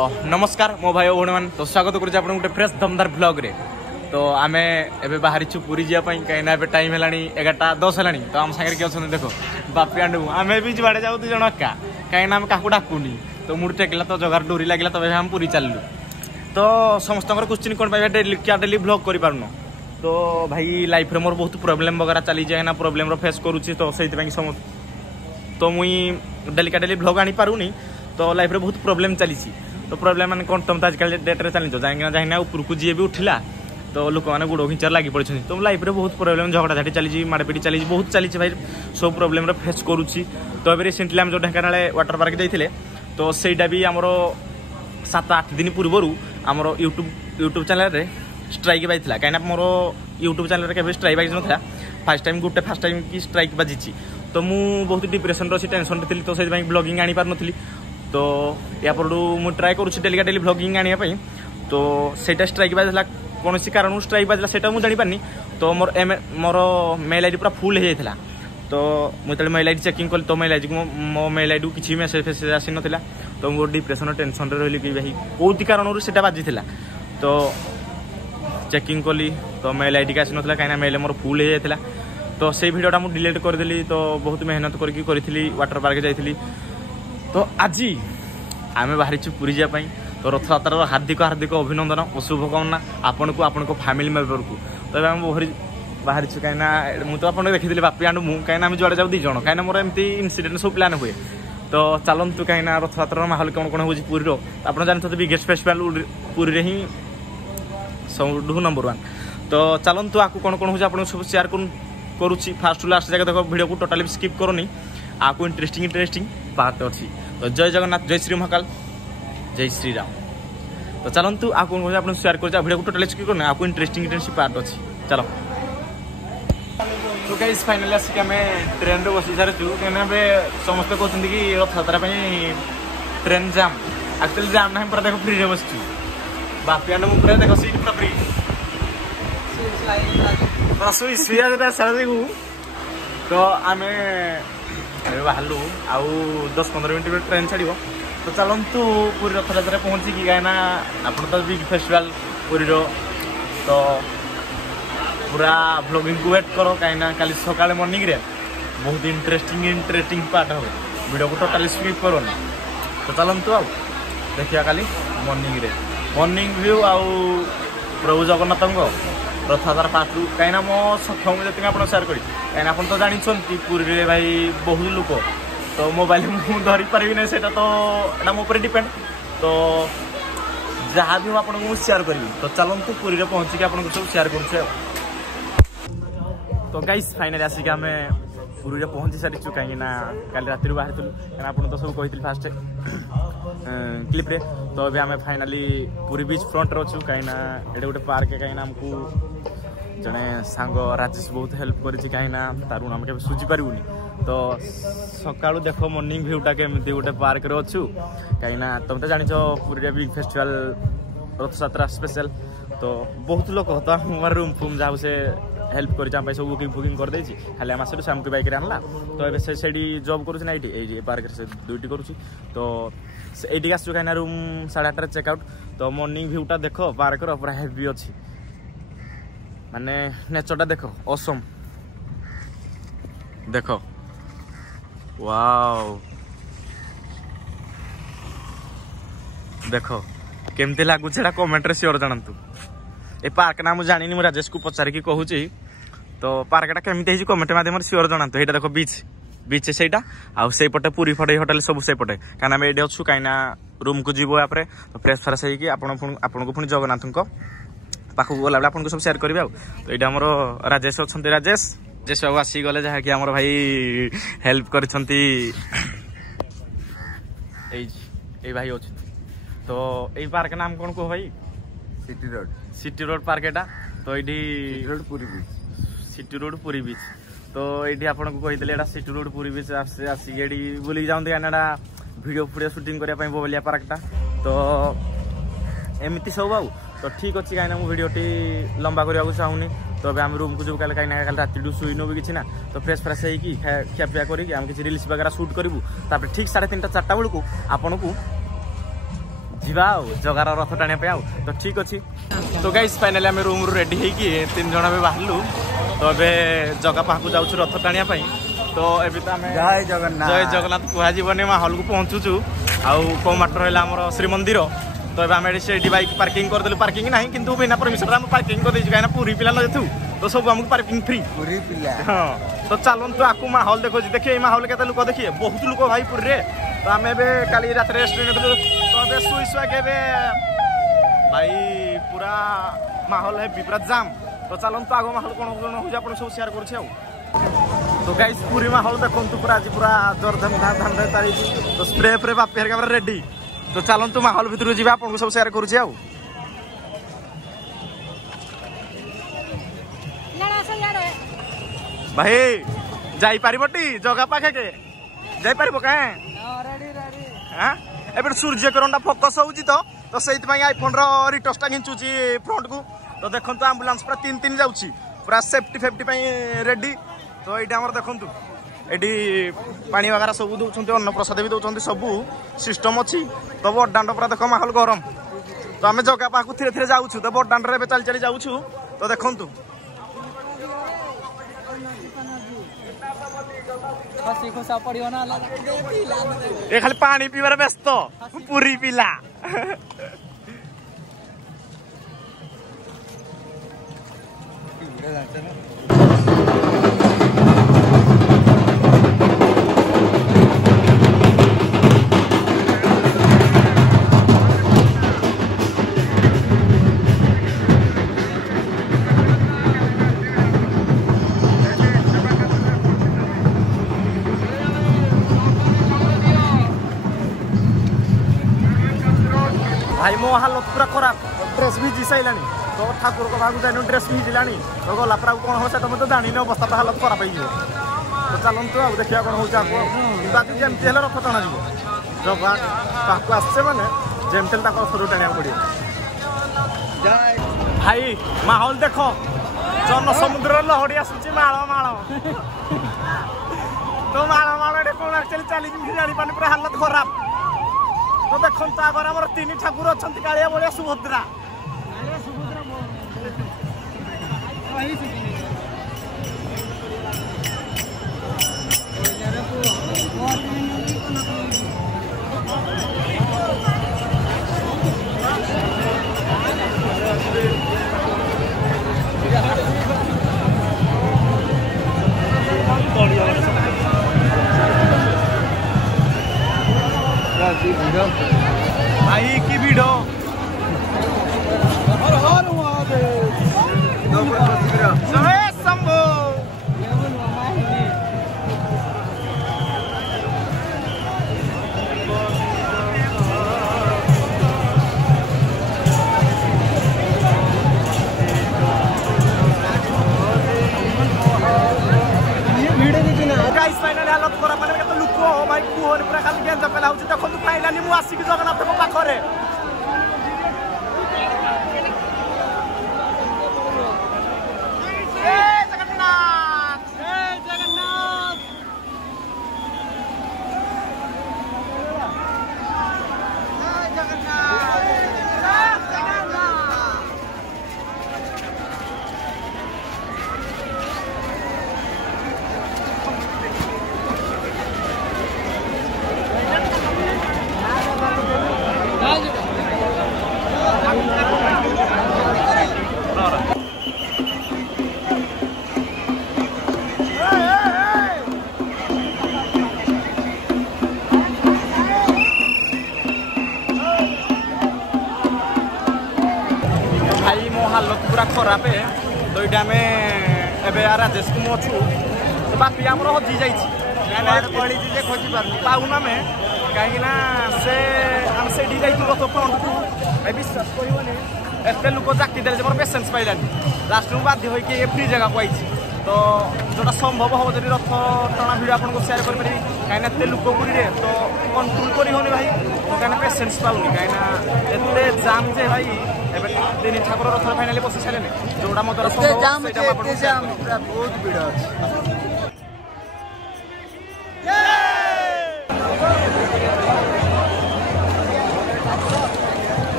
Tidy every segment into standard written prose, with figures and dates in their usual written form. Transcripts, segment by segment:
नमस्कार मो भाई भौणी मान तो स्वागत करुचे आपन गोटे फ्रेश दमदार ब्लॉग रे। तो आमे एबे बाहरी छु पुरी जिया पई कहीं ना एबे टाइम हेलानी 11:10 हेलानी। तो हम संगे के अछन देखो बापी आंडू आमे भी जुआड़े जाऊ दु जण का कहीं ना हम काकू डाकुनी तो मुड़ टेकला तो जगार डोरी लागला तबे हम पुरी चललु। तो समस्त क्वेश्चन कोन पाइबा डेली ब्लॉग करि पारनो। तो भाई लाइफ रे मोर बहुत प्रॉब्लम वगैरह चली जाए ना प्रॉब्लम रो फेस करूची। तो सेति पई तो मुई डेली ब्लॉग आनी पारुनी। तो लाइफ रे बहुत प्रॉब्लम चली। तो प्रॉब्लम माने कोन तुम तो आजकल डेट रे चली जाइना ऊपर को जी भी उठिला तो लोक मैंने गुड़ घिंचार लगी पड़े। तो लाइफ रे बहुत प्रॉब्लम झगड़ा झाटी चली माड़पीटी चली बहुत चली भाई सब प्रॉब्लम रे फेस करुच्ची। तो अभी रिसेंटली आम जो ढेंकानाल वाटर पार्क जाइए तो ସେଇଟା भी आमर 7-8 दिन पूर्वर आमर यूट्यूब चैनल रे स्ट्राइक बाजिला कहीं मोर यूट्यूब चैनल के स्ट्राइक बाजि ना फर्स्ट टाइम की स्ट्राइक बाजी। तो मु बहुत डिप्रेशन अच्छी टेंशन थी तो से ब्लॉगिंग आनी पार नी। तो या मुझे ट्राए करुँच डेली ब्लॉगिंग आने। तो सेटा स्ट्राइक बाजिला कौन कारण स्ट्राइक बाजिला सेटा मुझे जानी। तो मोर मेल आईडी पूरा फुल हो जाता। तो मुझे मेल आईडी चेकिंग कली तो मेल आईडी मो मेल आईडी किसी मेसेज फेसेज आसी ना। तो मुझे डिप्रेशन टेंशन रही कि भाई कौन कारण से बाजी। तो चेकिंग कली तो मेल आईडी का आसी ना कहीं मेल मोर फुल हो जाता। तो से भिडियोटा मुझे डिलीट करदेली। तो बहुत मेहनत करी वाटर पार्क जाइली। तो आज आम बाहरी पुरी जावाई। तो रथयात्रार हार्दिक अभिनंदन और शुभकामना आपन को फैमिली मेम्बर को। तो आम बाहरी कहीं मुझे तो आप देखी बापी आंडू मुझे कहीं जुआड़े जाऊ दिज कहीं मोर एमती इनसीडेंट सब प्लान हुए। तो चलतु कहीं रथयात्रार माहौल कौन कौन हो पुरी आप जानते बिगेस्ट फेस्टिवल पुरी ही सब नंबर 1। तो चलतु आपको कौन कौन हो सब शेयर करुच्ची फास्ट लास्ट जगह देखो वीडियो को टोटाली स्किप करनी। आपको इंटरेस्टिंग पार्ट अच्छी। तो जय जगन्नाथ जय श्री महाकाल जय श्री राम। तो चलतु आपको आप शेयर कर वीडियो को टोटाली स्किप करना आपको इंटरेस्टिंग पार्ट अच्छी। चलो तो गाइस फाइनली आसिक आम ट्रेन रे बसी सारी कहीं समस्त कहते कि रथयात्रा ट्रेन जाम एक्चुअली जाम ना पूरा देखो फ्री रे बस बापी आंड पूरा देखो सीट पूरा फ्री देखू। तो आम बाहर आउ 10-15 मिनट ट्रेन छाड़। तो चलतु पूरी रथयात्रा पहुँचिकी कहीं आप तो बिग फेस्टिवल पुरी। तो पूरा ब्लॉगिंग को वेट करो कहीं काली सकाଳେ मॉर्निंग रे बहुत इंटरेस्टिंग पार्ट हो वीडियो को टोटाली स्किप करो ना। तो चलतु आउ देखिए काली मॉर्निंग व्यू आउ प्रभु जगन्नाथ रथयात्रा फास्ट कहीं मो सक्षम जी आप शेयर करी कहीं आप तो जानते पुरी रे भाई बहुत लोक। तो मोबाइल मुझे धरी पारि ना से तो यहाँ मो डिपेंड। तो जहाँ भी आपको शेयर करी। तो चलतु पुरी रे पहुँचिकी आपको सब शेयर करुचे। तो गाइस फाइनली आसिक आम पुरी पहुँची सारी कहीं काली रात बाहर कहीं आप तो सब कही फास्ट क्लिप रे। तो अभी आम फाइनाली पुरी बीच फ्रंट रे अच्छु कहीं ये गोटे पार्क कहीं आमको जड़े सांग राजेश बहुत हेल्प कर तार आम के सुझी पारूनी। तो सका देख मॉर्निंग भ्यूटा केमती गोटे पार्क रे अच्छु कहीं तुम तो जान Puri big festival Rath Yatra special. तो बहुत लोक तो रूम फूम जहाँ से हेल्प कर सब बुकिंग कर देछि खाली आम आसलु सामकी बाइक आनला। तो ये से जॉब करुँ ना ये पार्क से ड्यूटी करुँच। तो ये आसु कहीं रूम 8:30 चेकआउट। तो मॉर्निंग भ्यूटा देख पार्क पूरा हेवी अच्छी माने नेचरटा देख ऑसम देख वाओ देख केमती लगुच कमेंट रे श्योर जानतु। ए पार्क ना मुझे जानी मुझे राजेश को पचारिकी कहूँ। तो पार्कटा केमती कमेंट मध्यम श्योर जानतु। यहाँ देख बीच से आउटे पूरी फटे होटेल सब से पटे कहीं ये अच्छु कहीं रूम को जीव यापर। तो फ्रेश फ्रेश होको पुणी जगन्नाथ पाखक गला आपको सब शेयर करेंगे। तो ये आमर राजेश अच्छा राजेश बाबू आसीगले जहाँकि आम भाई हेल्प कर भाई अच्छे। तो ये पार्क नाम कौन कह भाई सिटी रोड पार्क एटा। तो ये सिटी रोड पुरी बीच। तो ये आपको कही सिटी रोड पुरी बीच आसिक बुलिक जाते कहीं वीडियो शूटिंग करने बोलिया पार्कटा। तो एमती सब आउ तो ठीक अच्छे कहीं भिडियोटी लंबा करने चाहूनी। तो अभी आम रूम को जो कहीं रात शुईन भी किसी ना। तो फ्रेश फ्रेश होगी खियापिया करके रिल्स वगैरह सुट करूँ। ठीक 3:30-4 बेलू आपन को जीवा जगार रथ टाणी तो ठीक अच्छे। तो गाइस फाइनाली आम रूम रू रेडी होगी 3 जन भी बाहरलु तो ए जगह पाखु जाऊँ रथ टाणी तो एबी तो जय जगन्नाथ कहजनी माहौल को पहुँचुचु आउ माट रहा आम श्रीमंदिर तो आम से बाइक पार्किंग करदेलु पार्किंग ना कि बिना परमिशन आम पार्किंग कर कहीं पूरी पिला जेतु तो सब आमको पार्किंग फ्री पूरी पिला हाँ तो चलतु आपको माहौल देखो देखिए माहौल के लोक देखिए बहुत लोक भाई पुरी रे तो आम काली रात रेस्ट तो शुई शुआ के भाई पूरा माहौल है पूरा जाम तो चलतु आग माहौल कौन कौन हो आप सब सेयार कर तो गाइस पूरी माहौल देखो पूरा आज पूरा जोर धम धाम तारी तो स्प्रे फ्रे बापी हर रेडी तो चलतु माहौल भितर जी आपको सब सेयार करुचे भाई जाई पारिबटी जगह पाखे के जाई पारिबो काहे एबे सूर्य किरणटा फोकस होउची तो सेति पई आईफोन रो रिटोस्टा घिंचुची फ्रंट को तो देखंतु एम्बुलेंस पूरा 3 जाउची पूरा सेफ्टी पई रेडी तो एटा हमर देखंतु एडी पानी वगैरह सब दउछंती अन्न प्रसाद भी दउछंती सब सिस्टम अछि तो बड़दांड पूरा देखो माहौल गरम तो आमे जगह पाखु धीरे धीरे जाउछु तो बड़दांड रे चली चली जाउछु तो देखंतु ये खाली पानी पीवार व्यस्त पूरी पिला भाई मो हालत पूरा खराब ड्रेस भिजी सारा तो ठाकुर को भाग जाए ड्रेस भिजिला तो गला पूरा कौन हो तुम तो जानी अवस्था तो हालत खराब हो तो चलतु आउ देखिए कौन हो आज जमती है रथ टणा जगह पाक आसचे मैंने जमती रथ टाणा पड़े भाई माहौल देख जन समुद्र लहड़ी आसूची माल माल तो माल माल कौन एक्चुअली चली जापार पूरा हालत खराब तो देखो आगे आम 3 ठाकुर अच्छा कालिया बलिया सुभद्रा भाई की भिड़ शंभो हालत खराब मैंने लुक भाई कुहनी पूरा खाली गेंजा पेला हो देखो फाइनाली मुझे आसिक जगन्नाथ पाखे हालत पूरा खराब है तो ये आम ए राजेश को मुझू तो बापी आम हजि जाइए खोजी पाऊन आम कहीं से आम से रथ फ्रंट को विश्वास करनी एत लोक जाकी देते मोर पेसेन्स पाइलानी लास्ट में बाध्य होगी फ्री जगह को आई तो जोटा संभव हम जब रथ टणा भिड आपको सेयार करें कहीं एत लोक पूरी तो कंट्रोल कर होनी भाई कहीं पेसेन्स पाऊनी कहीं एत जाम जे भाई तीन ठाकुर रथ फाइनाली बसी सारे जोड़ा मो द्वारा बहुत भिड़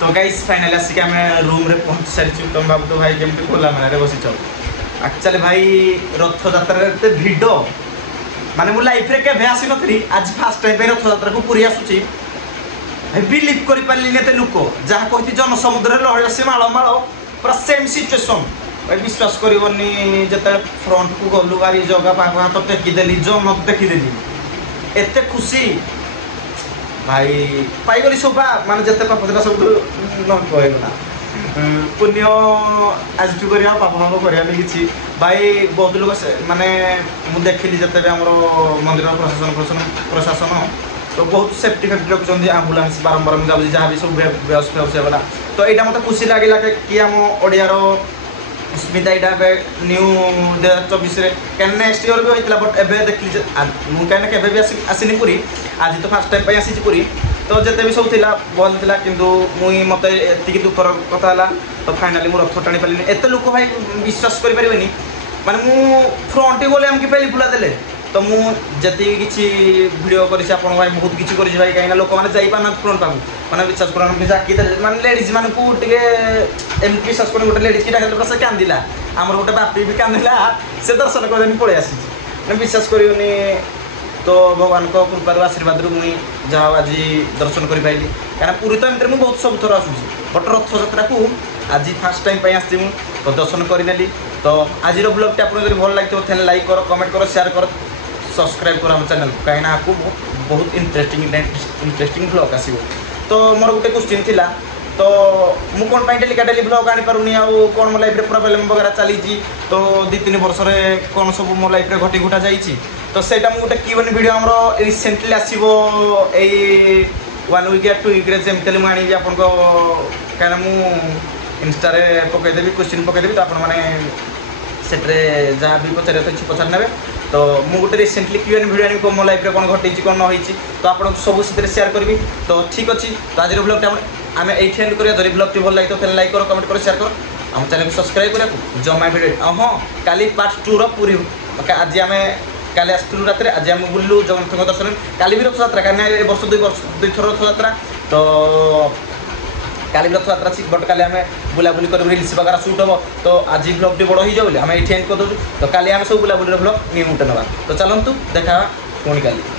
तो गाइस फाइनाली आसिक आम रूम रे पहुंच सारी तुम भाव तो भाई केमती खोला मेला बसीच एक्चुअली भाई रथ यात्रा भिड माने मु लाइफ रे केभे आसी नथि आज फर्स्ट टाइम रथ यात्रा को पूरी आसुची भाई बिलीव करि पारली नेते लोक जहा कहती जन समुद्र लहड़ी से माळ माळ पूरा सेम सिचुएशन भाई विश्वास करबनी जते फ्रंट को गलु बारी जगह पाक हाथ टेकी देली जन देखी देली एते खुशी भाई पाई गली सोफा माने जते पाप देला सब न कहबना पुण्य आज टू करिया पाप पाप करिया नहीं किछि भाई बहुत लोग माने मु देखिली जते भी हमरो मंदिर प्रशासन तो बहुत सेफ्टी फैक्ट्री रखुन आम्बुलांस बारंबार जाऊँ जहाँ भी सब व्यवस्था वाला तो यहाँ मतलब खुशी लगे कि आम ओडियार स्मिता यहाँ न्यू 2024 कहीं नेक्स्ट इयर भी होता बट एवं देखली मुझे कहीं केवे भी आसनी पुरी आज तो फास्ट टाइम आसी पुरी तो जिते भी सब थिला भल थिला किंतु मुई मते एतिकी दुखर कथा हला तो फाइनली मु रथ टाणी पालिनी एते लोक भाई विश्वास करि परिबेनी माने मु फ्रंट बोले हमके पहले फुला देले तो मु जति किछि वीडियो करिछि आपन भाई बहुत किछि करिछि भाई काइना लोक माने जाई पाना फ्रंट पाबु माने विश्वास करन के जाकी माने लेडीज मान को टिके एमपी विश्वास करन गोटे लेडीज किटा हेल्प से कांदिला हमर गोटे बापी भी कांदिला से दर्शन करनी पळे आसी माने विश्वास करियोनी तो भगवान को कृपा आशीर्वाद रु मुई जहाँ आज दर्शन कर पाइली क्या पूरी तो एमती मुझे बहुत सब थर आसूँ बट रथ यात्रा को आज फास्ट टाइम आसी तो दर्शन करनेली तो आज ब्लॉग आप भल लगे लाइक कर कमेंट कर शेयर कर सब्सक्राइब कर आम चैनल कहीं आपको बहुत इंटरेस्टिंग ब्लॉग आसो तो मोर गोटे क्वेश्चन थिला तो मु कौन डेली डेली ब्लॉग आनी पारुनी आउ कौन मो लाइफ प्रॉब्लम वगैरह चली तो 2-3 वर्ष कौन सब मो लाइफ घटी घुटा जाइए तो सेटा मु गोटे Q&A वीडियो हमरो रिसेंटली आसीबो ए 1 वीक या 2 वीक रे जेमतेली मु आनी आपन को काना मु इंस्टा रे पकई देबी क्वेश्चन पकई देबी तो आपन माने सेटरे जहाँ भी पचारे तो पचार नेबे तो मु गोटे रिसेंटली Q&A वीडियो आनी को मो लाइफ रे कोन घटी कोन न होईची तो आपन सब सेटरे शेयर करबी तो ठीक अछि तो आज रो ब्लॉग टा आमे एठी एंड करिया जरी ब्लॉग टी भल लागे तो लाइक करो कमेंट करो शेयर करो हम चैनल को सब्सक्राइब करिया जमा वीडियो हां काली पार्ट 2 रो पूरी आज आमे काली आसलु रात आज आम बुलू जगन्नाथ दर्शन काली भी रथ यात्रा कहीं वर्ष 2 थर रथ यात्रा तो काली रथ यात्रा बट काली आम बुलाबुली कर रिल्स वगैरह शूट हम तो आज ब्लॉग टी बड़ हो जाए आम ये एंड कर दो तो काली आम सब बुलाबुली ब्लॉग न्यू उठे ना तो चलतु देखा पुणी काली।